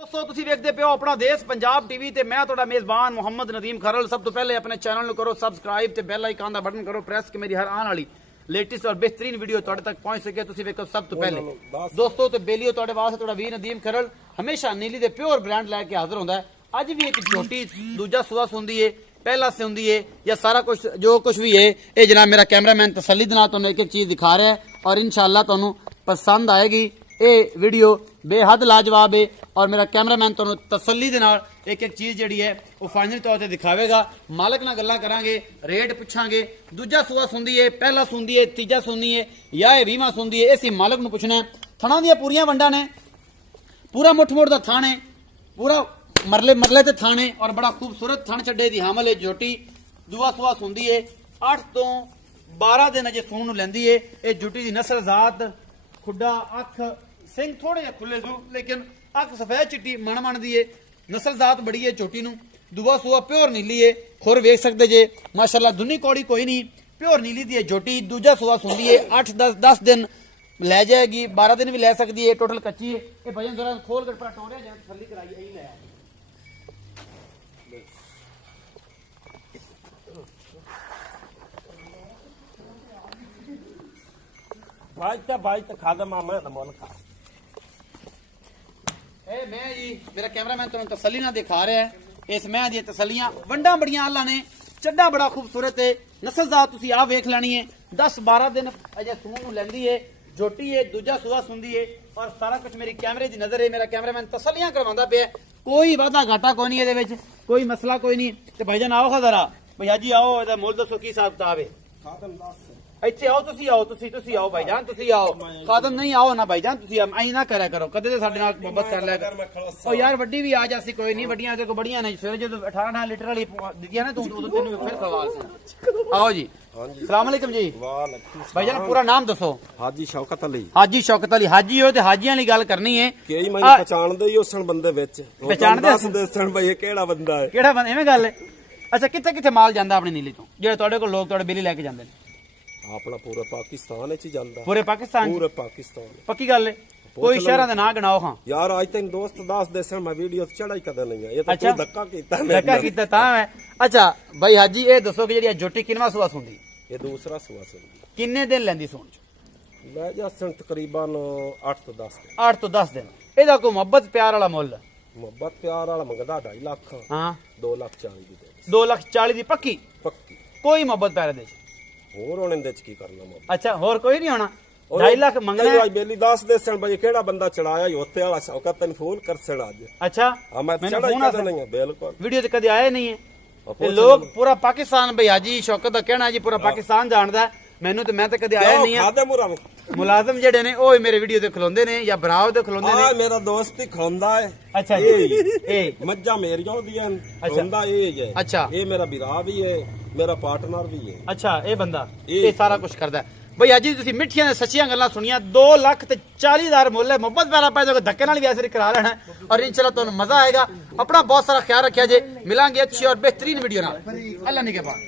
दोस्तों तुसी वेखदे पियो अपना देश पंजाब टीवी ते मैं तुहाडा मेजबान मुहम्मद नदीम खरल। सब तो पहले अपने चैनल नूं करो सबसक्राइब ते बेल आइकन दा बटन करो प्रेस कि मेरी हर आने वाली लेटेस्ट और बेहतरीन वीडियो तुहाडे तक पहुंच सके। तुसी वेखो सब तो पहले दोस्तों ते बेलियो तुहाडे वास्ते तुहाडा वीर नदीम खरल हमेशा नीली दे प्योर ब्रांड लैके हाजिर हुंदा है। अज भी एक झोटी दूजा सुआ सुंदी है पहला सुंदी है या सारा कुछ जो कुछ भी है ये जनाब मेरा कैमरामैन तसल्ली दे नाल तुहानूं एक एक चीज दिखा रहा है और इंशाअल्लाह तुहानूं पसंद आएगी। ये वीडियो बेहद लाजवाब है और मेरा कैमरामैन तुहानूं तसल्ली दे नाल एक एक चीज जिहड़ी है वो फाइनल तौर पर दिखावेगा। मालक नाल गल्लां करांगे, रेट पुछांगे। दूजा सुआ सुंदी है, पहला सुंदी है, तीजा सुंदी है या 20वां सुंदी है, इसी मालक नूं पुछना है। थणा दियां पूरियां वंडां ने, पूरा मुठ दा थान है, पूरा मरले ते थान है और बड़ा खूबसूरत थण छड्डे दी हामल है झोटी। दूआ सुआ सुंदी है 8 तो 12 दिन अजे सूण नूं लैंदी है। ये झोटी दी नस्ल जात खुड्डा अख सिंह थोड़े जे खुले सो लेकिन अख सफेद चिट्टी मन दी है। नस्ल जात बड़ी है झोटी नूं। दूआ सुआ प्योर नीली है, खुर वेख सकते जे माशाअल्लाह दुनी कौड़ी कोई नहीं, प्योर नीली दी है झोटी। दूजा सुआ सुंदी है 8-10 दिन लै जाएगी, 12 दिन भी लै सकती है। टोटल कच्ची है। ये भजन जरा खोल कर परा टोरिया जाए तसल्ली कराई यही लै भाई खादा मामा मोल खा। मैं जी मेरा कैमरामैन तुहानूं तसल्ली नाल दिखा रहा है। इस मैं दी तसल्लियां वंडा बड़ियां आला ने, चड्डा बड़ा खूबसूरत है। नस्लदार तुसीं आ वेख लैनी है। 10-12 दिन अजे सूण नूं लैंदी है झोटी है। दूजा सुआ सुंदी है और सारा कुछ मेरी कैमरे दी नजर है। मेरा कैमरामैन तसल्लियां करवांदा पिया। कोई वादा घाटा कोई नहीं, इहदे विच कोई मसला कोई नहीं। ते भाईजान आओ खा जरा, भैया जी आओ, इहदा मुल दसो की हिसाब किताब है। ਇੱਥੇ ਆਓ, ਤੁਸੀਂ ਆਓ, ਤੁਸੀਂ ਆਓ ਭਾਈਜਾਨ, ਤੁਸੀਂ ਆਓ। ਖਾਦਮ ਨਹੀਂ ਆਓ ਨਾ ਭਾਈਜਾਨ, ਤੁਸੀਂ ਐਂ ਨਾ ਕਰਿਆ ਕਰੋ, ਕਦੇ ਤੇ ਸਾਡੇ ਨਾਲ ਮੁਹੱਬਤ ਕਰ ਲਿਆ ਕਰੋ। ਉਹ ਯਾਰ ਵੱਡੀ ਵੀ ਆ ਜਾਸੀ ਕੋਈ ਨਹੀਂ, ਵੱਡੀਆਂ ਤੇ ਕੋ ਬੜੀਆਂ ਨਹੀਂ। ਫਿਰ ਜਦੋਂ 18 ਲੀਟਰ ਵਾਲੀ ਦਿੱਤੀਆਂ ਨਾ ਤੂੰ ਉਦੋਂ ਤੈਨੂੰ ਫਿਰ ਖਵਾ ਸੀ। ਆਓ ਜੀ, ਸਲਾਮ ਅਲੈਕਮ ਜੀ। ਭਾਈਜਾਨ ਪੂਰਾ ਨਾਮ ਦੱਸੋ। ਹਾਜੀ ਸ਼ੌਕਤ ਅਲੀ। ਹਾਜੀ ਸ਼ੌਕਤ ਅਲੀ। ਹਾਜੀ ਹੋ ਤੇ ਹਾਜੀਆਂ ਵਾਲੀ ਗੱਲ ਕਰਨੀ ਹੈ। ਕਈ ਮੈਨੂੰ ਪਛਾਣਦੇ ਹੀ ਉਸਣ ਬੰਦੇ ਵਿੱਚ ਪਛਾਣਦੇ ਦੱਸਣ ਬਈ ਇਹ ਕਿਹੜਾ ਬੰਦਾ ਹੈ, ਕਿਹੜਾ ਬੰਦਾ, ਐਵੇਂ ਗੱਲ ਹੈ। ਅੱਛਾ ਕਿੱਥੇ ਕਿੱਥੇ ਮਾਲ ਜਾਂਦਾ ਆਪਣੀ ਨੀਲੀ ਤੋਂ ਜਿਹੜੇ ਤੁਹਾਡੇ ਕੋਲ ਲੋਕ ਤੁਹਾਡੇ ਬਿੱਲੀ ਲੈ ਕੇ ਜਾਂਦੇ ਨੇ? ਆਪਣਾ ਪੂਰਾ ਪਾਕਿਸਤਾਨ ਵਿੱਚ ਜਾਂਦਾ। ਪੂਰੇ ਪਾਕਿਸਤਾਨ? ਪੂਰੇ ਪਾਕਿਸਤਾਨ। ਪੱਕੀ ਗੱਲ ਹੈ। ਕੋਈ ਸ਼ਹਿਰਾਂ ਦੇ ਨਾਂ ਗਿਣਾਓ ਹਾਂ ਯਾਰ। ਅੱਜ ਤੈਨੂੰ ਦੋਸਤ ਦੱਸ ਦੇਸਣ ਮੈਂ ਵੀਡੀਓ ਤੇ ਚੜਾਈ ਕਦੇ ਨਹੀਂ ਹੈ। ਇਹ ਤਾਂ ਤੂੰ ਧੱਕਾ ਕੀਤਾ ਤਾਂ ਮੈਂ। ਅੱਛਾ ਭਾਈ ਹਾਜੀ ਇਹ ਦੱਸੋ ਕਿ ਜਿਹੜੀ ਝੋਟੀ ਕਿੰਨਵਾਂ ਸੁਆ ਸੁੰਦੀ? ਇਹ ਦੂਸਰਾ ਸੁਆ ਸੁੰਦੀ। ਕਿੰਨੇ ਦਿਨ ਲੈਂਦੀ ਸੂਣ ਚ? ਲੈ ਜਾਸਣ ਤਕਰੀਬਨ 8 ਤੋਂ 10 ਦਿਨ। 8 ਤੋਂ 10 ਦਿਨ। ਇਹਦਾ ਕੋਈ ਮੁਹੱਬਤ ਪਿਆਰ ਵਾਲਾ ਮੁੱਲ? ਮੁਹੱਬਤ ਪਿਆਰ ਵਾਲਾ ਮੰਗਦਾ 2.5 ਲੱਖ। ਹਾਂ 2,40,000 ਦੀ ਦੇ। 2,40,000 ਦੀ ਪੱਕੀ? ਪੱਕੀ। ਕੋਈ ਮੁਹੱਬਤ ਪਿਆਰ ਦੇ ਹੋਰ ਹੁਣ ਇਹਦੇ ਚ ਕੀ ਕਰਨਾ ਮੁਹੱਬਤ? ਅੱਛਾ ਹੋਰ ਕੋਈ ਨਹੀਂ ਹੋਣਾ? 2.5 ਲੱਖ ਮੰਗਣਾ ਹੈ? ਬੇਲੀ ਦੱਸ ਦੇਸਣ ਬਈ ਕਿਹੜਾ ਬੰਦਾ ਚੜਾਇਆ ਉੱਥੇ ਵਾਲਾ ਸ਼ੌਕਤ ਤੈਨੂੰ ਫੋਨ ਕਰਸਣ ਅੱਜ। ਅੱਛਾ ਮੈਂ ਚੜਾਈ ਕਦੇ ਨਹੀਂ ਹੈ। ਬਿਲਕੁਲ ਵੀਡੀਓ ਤੇ ਕਦੇ ਆਇਆ ਨਹੀਂ ਹੈ। ਤੇ ਲੋਕ ਪੂਰਾ ਪਾਕਿਸਤਾਨ ਬਈ ਹਾਜੀ ਸ਼ੌਕਤ ਦਾ ਕਹਿਣਾ ਜੀ ਪੂਰਾ ਪਾਕਿਸਤਾਨ ਜਾਣਦਾ ਮੈਨੂੰ, ਤੇ ਮੈਂ ਤਾਂ ਕਦੇ ਆਇਆ ਨਹੀਂ ਹੈ। ਮੁਲਾਜ਼ਮ ਜਿਹੜੇ ਨੇ ਉਹ ਮੇਰੇ ਵੀਡੀਓ ਤੇ ਖਲੋਂਦੇ ਨੇ ਜਾਂ ਬਰਾਵ ਤੇ ਖਲੋਂਦੇ ਨੇ? ਮੇਰਾ ਦੋਸਤ ਹੀ ਖਲੋਂਦਾ ਹੈ। ਅੱਛਾ ਜੀ। ਇਹ ਮੱਝਾਂ ਮੇਰੀਆਂ ਹੁੰਦੀਆਂ ਖਲੋਂਦਾ ਇਹ ਹੈ। ਅੱਛਾ ਇਹ ਮੇਰਾ ਵੀਰਾ ਵੀ ਹੈ, ਮੇਰਾ ਪਾਰਟਨਰ ਵੀ ਹੈ। ਅੱਛਾ ਇਹ ਬੰਦਾ ਇਹ ਸਾਰਾ ਕੁਝ ਕਰਦਾ ਬਈ। ਅੱਜ ਤੁਸੀਂ ਮਿੱਠੀਆਂ ਤੇ ਸੱਚੀਆਂ ਗੱਲਾਂ ਸੁਣੀਆਂ। 2,40,000 ਮੁੱਲ ਹੈ। ਮੁਹੱਬਤ ਪਿਆਰਾ ਪੈ ਜਾਓਗੇ, ਧੱਕੇ ਨਾਲ ਵੀ ਐਸੇ ਕਰਾ ਲੈਣਾ ਔਰ इंशाल्लाह ਤੁਹਾਨੂੰ ਮਜ਼ਾ ਆਏਗਾ। अपना बहुत सारा ख्याल रखिया जे। मिलांगे अच्छी और बेहतरीन वीडियो ना। अल्लाह ने के बाद।